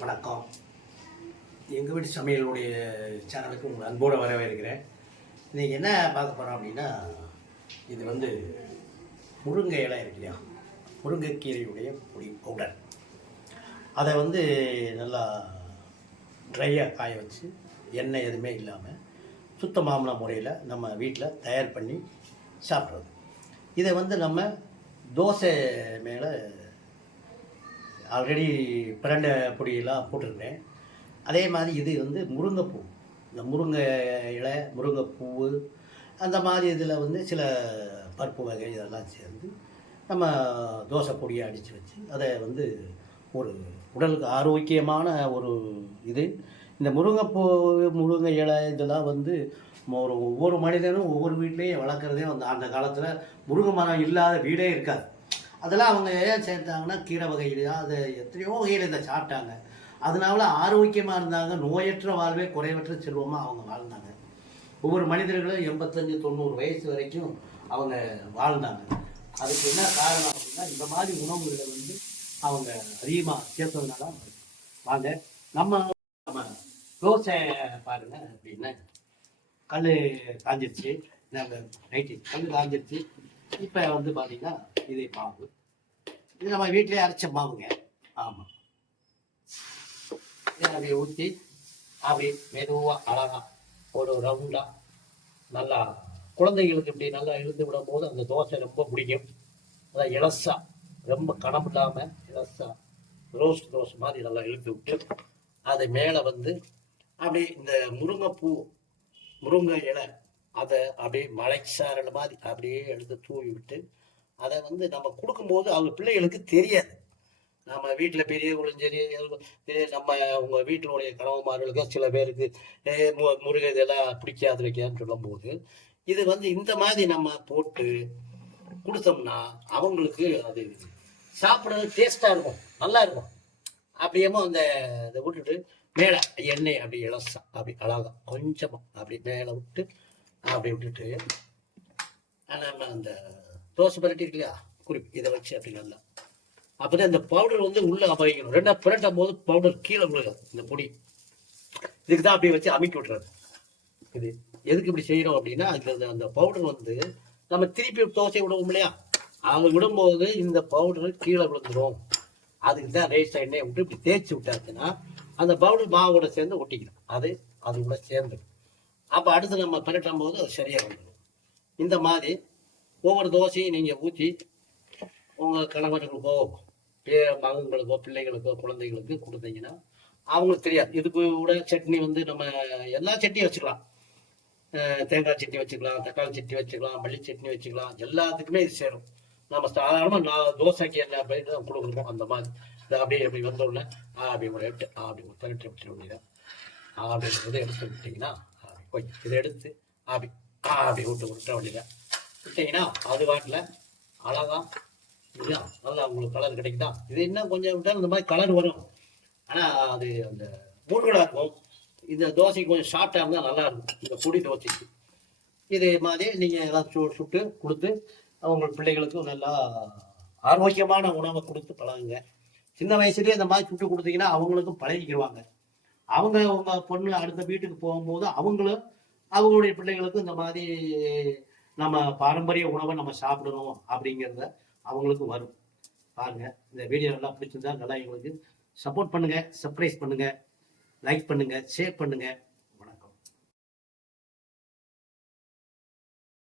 வணக்கம். எங்கள் வீட்டு சமையலுடைய சேனலுக்கு உங்கள் அன்போடு வரவேற்கிறேன். இன்றைக்கி என்ன பார்க்க போகிறோம் அப்படின்னா, இது முருங்கை இலை இருக்கு இல்லையா, முருங்கைக்கீரையுடைய பொடி பவுடர். அதை நல்லா ட்ரையாக காய வச்சு எண்ணெய் எதுவுமே இல்லாமல் சுத்தமான முறையில் நம்ம வீட்டில் தயார் பண்ணி சாப்பிட்றது. இதை நம்ம தோசை மேலே ஆல்ரெடி பிரண்டை பொடியெல்லாம் போட்டிருக்கேன். அதே மாதிரி இது முருங்கைப்பூ, இந்த முருங்கை இலை, முருங்கைப்பூ, அந்த மாதிரி இதில் சில பருப்பு வகை இதெல்லாம் சேர்ந்து நம்ம தோசை பொடியை அடித்து வச்சு அதை ஒரு உடலுக்கு ஆரோக்கியமான ஒரு இது. இந்த முருங்கைப்பூ, முருங்கை இலை இதெல்லாம் ஒவ்வொரு மனிதனும் ஒவ்வொரு வீட்லேயும் வளர்க்குறதே அந்த காலத்தில் முருங்கை மரம் இல்லாத வீடே இருக்காது. அதெல்லாம் அவங்க ஏன் சேர்த்தாங்கன்னா, கீரை வகையிலையா அதை எத்தனையோ வகையில் இதை சாப்பிட்டாங்க. அதனால ஆரோக்கியமாக இருந்தாங்க. நோயற்ற வாழ்வே குறைவற்ற செல்வமாக அவங்க வாழ்ந்தாங்க. ஒவ்வொரு மனிதர்களும் 85-90 வயசு வரைக்கும் அவங்க வாழ்ந்தாங்க. அதுக்கு என்ன காரணம் அப்படின்னா, இந்த மாதிரி உணவுகளை அவங்க அதிகமாக சேர்த்ததுனால. வாங்க நம்ம தோசை பாருங்க. அப்படின்னா கல் காஞ்சிருச்சு, நைட்டு கல் காஞ்சிருச்சு. இப்போ பார்த்தீங்கன்னா இது மாவு, இது நம்ம வீட்டிலே அரைச்ச மாவுங்க. ஆமாம், இதை அப்படியே ஊற்றி அப்படி மெதுவாக அழகாக ஒரு ரவுண்டாக நல்லா குழந்தைகளுக்கு இப்படி நல்லா இழுத்து விடும் போது அந்த தோசை ரொம்ப பிடிக்கும். அதான் இலசா, ரொம்ப கனம் இல்லாமல் இலசா ரோஸ்ட் தோசை மாதிரி நல்லா இழுத்து விட்டு அது மேலே அப்படி இந்த முருங்கைப்பூ, முருங்கை இலை, அதை அப்படியே மலைச்சாரல் மாதிரி அப்படியே எடுத்து தூவி விட்டு அதை நம்ம கொடுக்கும்போது அவங்க பிள்ளைகளுக்கு தெரியாது. நம்ம வீட்டில் பெரியவங்களும் சரி, நம்ம உங்கள் வீட்டினுடைய கணவன்மார்களுக்கும் சில பேருக்கு முருகை இதெல்லாம் பிடிக்காது வைக்காதுன்னு சொல்லும்போது இது இந்த மாதிரி நம்ம போட்டு கொடுத்தோம்னா அவங்களுக்கு அது சாப்பிட்றது டேஸ்ட்டாக இருக்கும், நல்லா இருக்கும். அப்படியேமோ இதை விட்டுட்டு மேலே எண்ணெய் அப்படி இலசா அப்படி அழகா கொஞ்சமாக அப்படி மேலே விட்டு அப்படி விட்டுட்டு நம்ம அந்த தோசை பரட்டி இருக்கு இல்லையா, குறிப்பு இதை வச்சு அப்படி நல்லா அப்போதான் இந்த பவுடர் உள்ளே அபகிக்கணும். ரெண்டா புரட்டும் போது பவுடர் கீழே விழுகும். இந்த பொடி இதுக்கு தான் அப்படியே வச்சு அமைக்கி விட்டுறது. இது எதுக்கு இப்படி செய்யறோம் அப்படின்னா, அந்த பவுடர் நம்ம திருப்பி தோசை விடுவோம் இல்லையா, அவங்க விடும்போது இந்த பவுடர் கீழே விழுந்துடும். அதுக்கு தான் ரேஸ் எண்ணெயை விட்டு இப்படி தேய்ச்சி விட்டாச்சுன்னா அந்த பவுடர் மாவோட சேர்ந்து ஒட்டிக்கணும். அது கூட சேர்ந்துடும். அப்போ அடுத்து நம்ம பரட்டும் போது அது சரியாக வந்துடும். இந்த மாதிரி ஒவ்வொரு தோசையும் நீங்கள் ஊற்றி உங்கள் கணவர்களுக்கோ மகன்களுக்கோ பிள்ளைகளுக்கோ குழந்தைகளுக்கு கொடுத்தீங்கன்னா அவங்களுக்கு தெரியாது. இதுக்கு கூட சட்னி நம்ம எல்லா சட்னியும் வச்சுக்கலாம். தேங்காய் சட்னி வச்சுக்கலாம், தக்காளி சட்னி வச்சுக்கலாம், மல்லி சட்னி வச்சுக்கலாம். எல்லாத்துக்குமே இது சேரும். நம்ம சாதாரணமாக தோசைக்கு என்ன அப்படின்னு தான் கொடுக்கணும். அந்த மாதிரி இதை அப்படியே எப்படி வந்தோடனே அப்படி ஒரு எட்டு அப்படி ஒரு பரட்டு விட்டுற வேண்டியதான். அப்படின்றத எடுத்து விட்டிங்கன்னா கொஞ்சம் இதை எடுத்து அப்படி விட்ட வேண்டியதான். விட்டிங்கன்னா அது வாட்டில் அழகா இல்லையா, நல்லா உங்களுக்கு கலர் கிடைக்குதா. இது இன்னும் கொஞ்சம் விட்டால் இந்த மாதிரி கலர் வரும். ஆனால் அது அந்த மூடுகளாக இருக்கும். இந்த தோசைக்கு கொஞ்சம் ஷார்ட்டாக இருந்தால் நல்லா இருக்கும். இந்த பொடி தோசைக்கு இது மாதிரி நீங்கள் ஏதாவது சுட்டு கொடுத்து அவங்க பிள்ளைகளுக்கும் நல்லா ஆரோக்கியமான உணவை கொடுத்து பழகுங்க. சின்ன வயசுலேயே இந்த மாதிரி சுட்டு கொடுத்தீங்கன்னா அவங்களுக்கும் பழகிக்கிடுவாங்க. அவங்க பொண்ணு அடுத்த வீட்டுக்கு போகும்போது அவங்களும் அவங்களுடைய பிள்ளைகளுக்கும் இந்த மாதிரி நம்ம பாரம்பரிய உணவை நம்ம சாப்பிடணும் அப்படிங்கிறத அவங்களுக்கு வரும். பாருங்க, இந்த வீடியோ நல்லா பிடிச்சிருந்தா நல்லா எங்களுக்கு சப்போர்ட் பண்ணுங்க, சப்ஸ்கிரைப் பண்ணுங்க, லைக் பண்ணுங்க, ஷேர் பண்ணுங்க.